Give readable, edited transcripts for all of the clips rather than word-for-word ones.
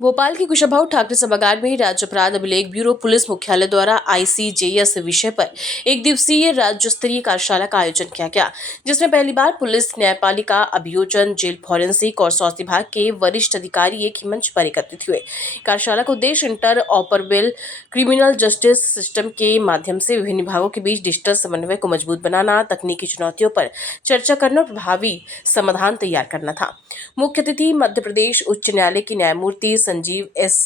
भोपाल के कुशाभाऊ ठाकरे सभागार में राज्य अपराध अभिलेख ब्यूरो पुलिस मुख्यालय द्वारा आईसीजेएस विषय पर एक दिवसीय राज्य स्तरीय कार्यशाला का आयोजन किया गया, जिसमें पहली बार पुलिस, न्यायपालिका, अभियोजन, जेल फॉरेंसिक और स्वास्थ्य विभाग के वरिष्ठ अधिकारी एक ही मंच पर एकत्रित हुए। कार्यशाला का उद्देश्य inter operable criminal justice system के माध्यम से विभिन्न विभागों के बीच डिजिटल समन्वय को मजबूत बनाना, तकनीकी चुनौतियों पर चर्चा करना और प्रभावी समाधान तैयार करना था। मुख्य अतिथि मध्य प्रदेश उच्च न्यायालय के न्यायमूर्ति संजीव एस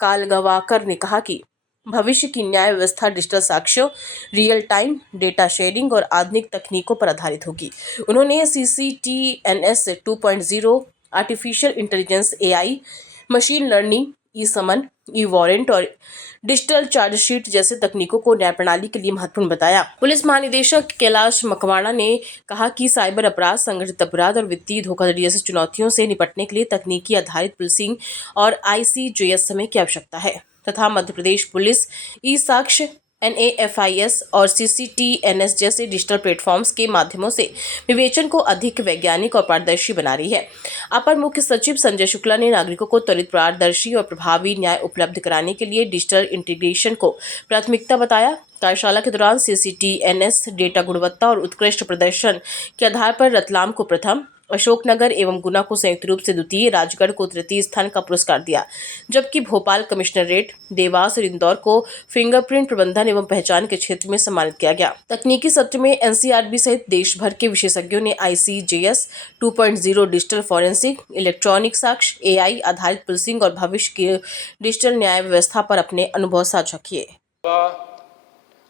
कालगवाकर ने कहा कि भविष्य की न्याय व्यवस्था डिजिटल साक्ष्यों, रियल टाइम डेटा शेयरिंग और आधुनिक तकनीकों पर आधारित होगी। उन्होंने CCTNS 2.0, artificial intelligence AI, machine learning, e summon, e warrant और डिजिटल चार्जशीट जैसे तकनीकों को न्याय प्रणाली के लिए महत्वपूर्ण बताया। पुलिस महानिदेशक कैलाश मकवाणा ने कहा कि साइबर अपराध, संगठित अपराध और वित्तीय धोखाधड़ी जैसी चुनौतियों से निपटने के लिए तकनीकी आधारित पुलिसिंग और आईसीजेएस समय की आवश्यकता है तथा मध्य प्रदेश पुलिस ई साक्ष्य, NAFIS और CCTNS जैसे डिजिटल प्लेटफॉर्म्स के माध्यमों से विवेचन को अधिक वैज्ञानिक और पारदर्शी बना रही है। अपर मुख्य सचिव संजय शुक्ला ने नागरिकों को त्वरित, पारदर्शी और प्रभावी न्याय उपलब्ध कराने के लिए डिजिटल इंटीग्रेशन को प्राथमिकता बताया। कार्यशाला के दौरान CCTNS डेटा गुणवत्ता और उत्कृष्ट प्रदर्शन के आधार पर रतलाम को प्रथम, अशोकनगर एवं गुना को संयुक्त रूप से द्वितीय, राजगढ़ को तृतीय स्थान का पुरस्कार दिया, जबकि भोपाल कमिश्नरेट, देवास और इंदौर को फिंगरप्रिंट प्रबंधन एवं पहचान के क्षेत्र में सम्मानित किया गया। तकनीकी सत्र में NCRB सहित देश भर के विशेषज्ञों ने ICJS 2.0, डिजिटल फॉरेंसिक, इलेक्ट्रॉनिक साक्ष्य, AI आधारित पुलिसिंग और भविष्य की डिजिटल न्याय व्यवस्था पर अपने अनुभव साझा किए।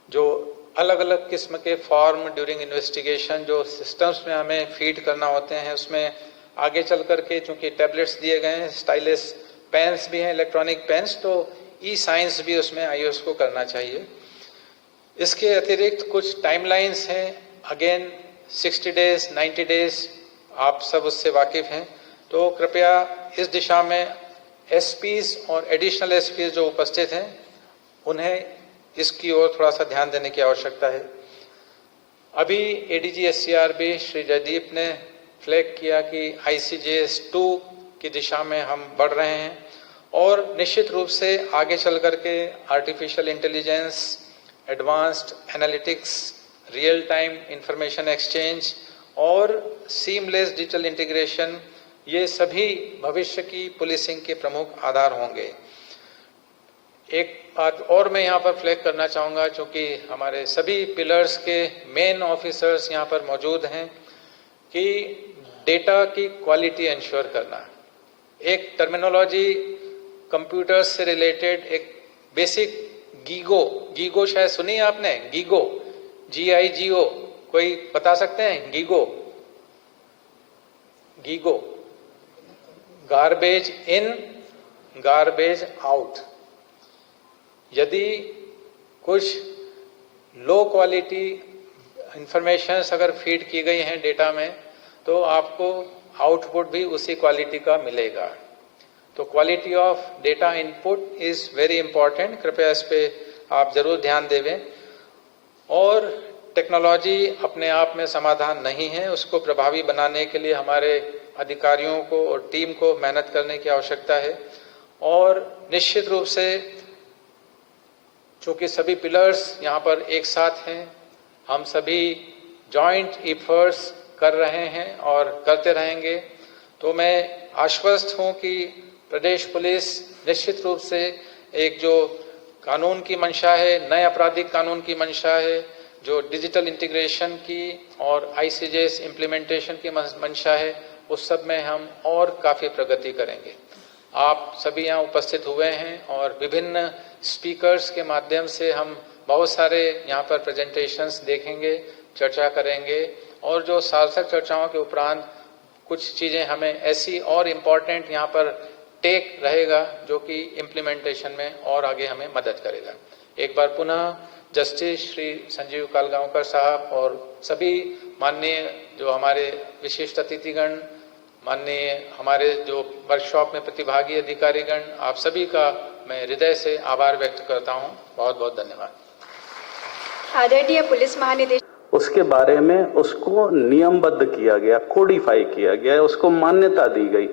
जो अलग अलग किस्म के फॉर्म ड्यूरिंग इन्वेस्टिगेशन जो सिस्टम्स में हमें फीड करना होते हैं, उसमें आगे चल करके चूंकि टैबलेट्स दिए गए हैं, स्टाइलिस पेन्स भी हैं, इलेक्ट्रॉनिक पेन्स, तो ई साइंस भी उसमें iOS को करना चाहिए। इसके अतिरिक्त कुछ टाइमलाइंस हैं, अगेन 60 डेज, 90 डेज, आप सब उससे वाकिफ हैं, तो कृपया इस दिशा में SPs और एडिशनल SPs जो उपस्थित हैं उन्हें इसकी ओर थोड़ा सा ध्यान देने की आवश्यकता है। अभी ADG SCRB श्री जयदीप ने फ्लैग किया कि ICJS 2 की दिशा में हम बढ़ रहे हैं और निश्चित रूप से आगे चल करके artificial intelligence, advanced analytics, real time information exchange और सीमलेस डिजिटल इंटीग्रेशन, ये सभी भविष्य की पुलिसिंग के प्रमुख आधार होंगे। एक बात और मैं यहाँ पर फ्लैग करना चाहूँगा, चूँकि हमारे सभी पिलर्स के मेन ऑफिसर्स यहाँ पर मौजूद हैं, कि डेटा की क्वालिटी इंश्योर करना। एक टर्मिनोलॉजी कंप्यूटर्स से रिलेटेड एक बेसिक गीगो शायद सुनी है आपने, GIGO, कोई बता सकते हैं? गीगो गार्बेज इन, गार्बेज आउट। यदि कुछ लो क्वालिटी इंफॉर्मेशन अगर फीड की गई हैं डेटा में, तो आपको आउटपुट भी उसी क्वालिटी का मिलेगा। तो quality of data input is very important, कृपया इस पे आप जरूर ध्यान देवें। और टेक्नोलॉजी अपने आप में समाधान नहीं है, उसको प्रभावी बनाने के लिए हमारे अधिकारियों को और टीम को मेहनत करने की आवश्यकता है। और निश्चित रूप से चूंकि सभी पिलर्स यहाँ पर एक साथ हैं, हम सभी जॉइंट एफर्ट्स कर रहे हैं और करते रहेंगे, तो मैं आश्वस्त हूँ कि प्रदेश पुलिस निश्चित रूप से एक जो कानून की मंशा है, नए आपराधिक कानून की मंशा है, जो डिजिटल इंटीग्रेशन की और ICJS इम्प्लीमेंटेशन की मंशा है, उस सब में हम और काफ़ी प्रगति करेंगे। आप सभी यहाँ उपस्थित हुए हैं और विभिन्न स्पीकर्स के माध्यम से हम बहुत सारे यहाँ पर प्रेजेंटेशंस देखेंगे, चर्चा करेंगे, और जो सार्थक चर्चाओं के उपरांत कुछ चीज़ें हमें ऐसी और इम्पॉर्टेंट यहाँ पर टेक रहेगा जो कि इम्प्लीमेंटेशन में और आगे हमें मदद करेगा। एक बार पुनः जस्टिस श्री संजीव कालगांवकर साहब और सभी माननीय जो हमारे विशिष्ट अतिथिगण, माननीय हमारे जो वर्कशॉप में प्रतिभागी अधिकारीगण, आप सभी का मैं हृदय से आभार व्यक्त करता हूं। बहुत बहुत धन्यवाद। आदरणीय पुलिस महानिदेशक, उसके बारे में उसको नियमबद्ध किया गया, कोडिफाई किया गया, उसको मान्यता दी गई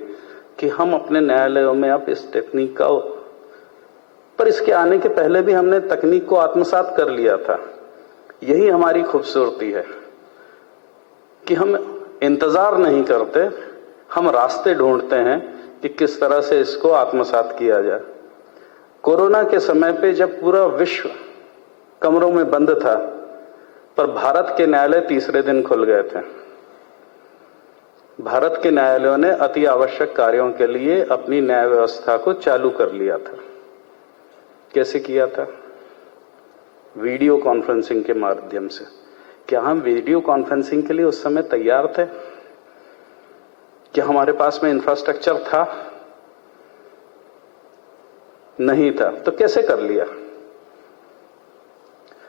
कि हम अपने न्यायालयों में अब इस टेक्निक का, पर इसके आने के पहले भी हमने तकनीक को आत्मसात कर लिया था। यही हमारी खूबसूरती है कि हम इंतजार नहीं करते, हम रास्ते ढूंढते हैं कि किस तरह से इसको आत्मसात किया जाए। कोरोना के समय पे जब पूरा विश्व कमरों में बंद था, पर भारत के न्यायालय तीसरे दिन खुल गए थे। भारत के न्यायालयों ने अति आवश्यक कार्यों के लिए अपनी न्याय व्यवस्था को चालू कर लिया था। कैसे किया था? वीडियो कॉन्फ्रेंसिंग के माध्यम से। क्या हम वीडियो कॉन्फ्रेंसिंग के लिए उस समय तैयार थे? क्या हमारे पास में इंफ्रास्ट्रक्चर था? नहीं था। तो कैसे कर लिया?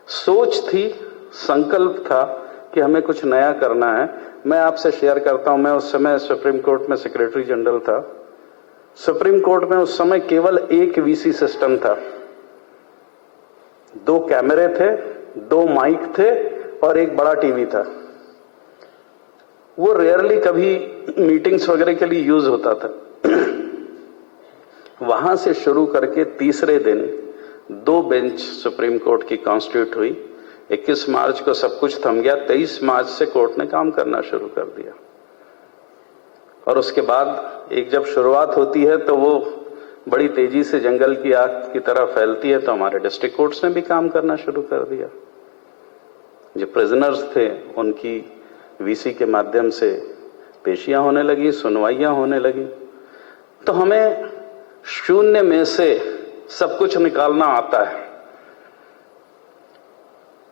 सोच थी, संकल्प था कि हमें कुछ नया करना है। मैं आपसे शेयर करता हूं, मैं उस समय सुप्रीम कोर्ट में सेक्रेटरी जनरल था। सुप्रीम कोर्ट में उस समय केवल एक वीसी सिस्टम था, 2 कैमरे थे, 2 माइक थे और एक बड़ा टीवी था। वो रेयरली कभी मीटिंग्स वगैरह के लिए यूज होता था। वहां से शुरू करके तीसरे दिन 2 बेंच सुप्रीम कोर्ट की कॉन्स्टिट्यूट हुई। 21 मार्च को सब कुछ थम गया। 23 मार्च से कोर्ट ने काम करना शुरू कर दिया। और उसके बाद एक जब शुरुआत होती है तो वो बड़ी तेजी से जंगल की आग की तरह फैलती है। तो हमारे डिस्ट्रिक्ट कोर्ट्स ने भी काम करना शुरू कर दिया। जो प्रिजनर्स थे उनकी वीसी के माध्यम से पेशियां होने लगी, सुनवाइयां होने लगी। तो हमें शून्य में से सब कुछ निकालना आता है।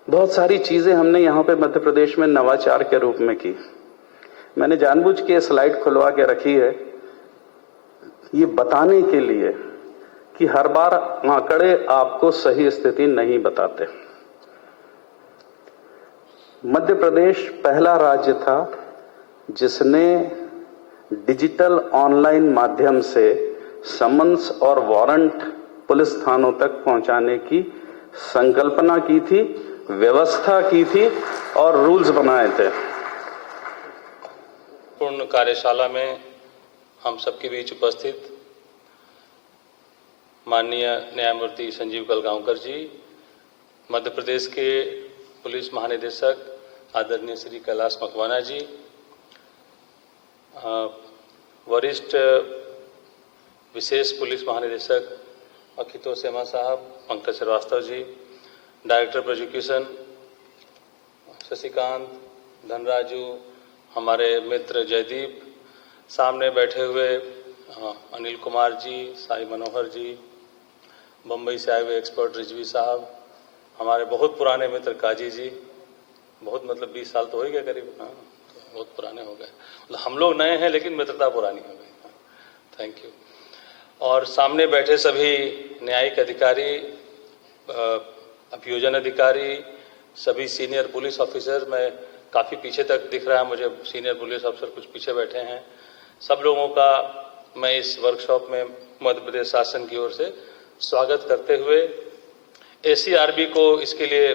बहुत सारी चीजें हमने यहां पे मध्य प्रदेश में नवाचार के रूप में की। मैंने जानबूझ के स्लाइड खुलवा के रखी है ये बताने के लिए कि हर बार आंकड़े आपको सही स्थिति नहीं बताते। मध्य प्रदेश पहला राज्य था जिसने डिजिटल ऑनलाइन माध्यम से समन्स और वारंट पुलिस थानों तक पहुंचाने की संकल्पना की थी, व्यवस्था की थी और रूल्स बनाए थे। पूर्ण कार्यशाला में हम सबके बीच उपस्थित माननीय न्यायमूर्ति संजीव कलगांवकर जी, मध्य प्रदेश के पुलिस महानिदेशक आदरणीय श्री कैलाश मकवाना जी, वरिष्ठ विशेष पुलिस महानिदेशक अखितोष सेमा साहब, पंकज श्रीवास्तव जी, डायरेक्टर प्रोसिक्यूशन शशिकांत, धनराजू, हमारे मित्र जयदीप, सामने बैठे हुए अनिल कुमार जी, साई मनोहर जी, बम्बई से आए हुए एक्सपर्ट रिजवी साहब, हमारे बहुत पुराने मित्र काजी जी, बहुत मतलब 20 साल तो हो ही गए करीब, हाँ बहुत पुराने हो गए। मतलब हम लोग नए हैं लेकिन मित्रता पुरानी हो गई। Thank you. और सामने बैठे सभी न्यायिक अधिकारी, अभियोजन अधिकारी, सभी सीनियर पुलिस ऑफिसर, मैं काफ़ी पीछे तक दिख रहा है मुझे, सीनियर पुलिस ऑफिसर कुछ पीछे बैठे हैं, सब लोगों का मैं इस वर्कशॉप में मध्य प्रदेश शासन की ओर से स्वागत करते हुए ACRB को इसके लिए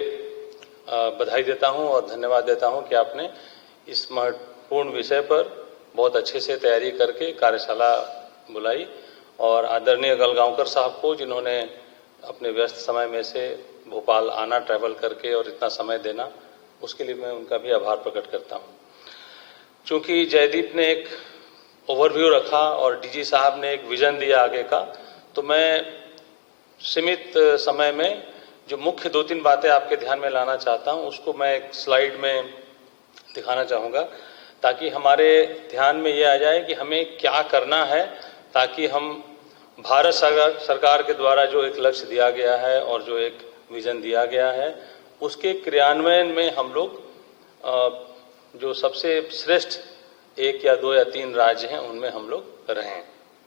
बधाई देता हूं और धन्यवाद देता हूं कि आपने इस महत्वपूर्ण विषय पर बहुत अच्छे से तैयारी करके कार्यशाला बुलाई, और आदरणीय कलगांवकर साहब को जिन्होंने अपने व्यस्त समय में से भोपाल आना, ट्रैवल करके और इतना समय देना, उसके लिए मैं उनका भी आभार प्रकट करता हूं। चूंकि जयदीप ने एक ओवरव्यू रखा और डीजी साहब ने एक विजन दिया आगे का, तो मैं सीमित समय में जो मुख्य 2-3 बातें आपके ध्यान में लाना चाहता हूं उसको मैं एक स्लाइड में दिखाना चाहूँगा, ताकि हमारे ध्यान में ये आ जाए कि हमें क्या करना है, ताकि हम भारत सरकार के द्वारा जो एक लक्ष्य दिया गया है और जो एक विजन दिया गया है उसके क्रियान्वयन में हम लोग जो सबसे श्रेष्ठ 1 या 2 या 3 राज्य हैं उनमें हम लोग रहें।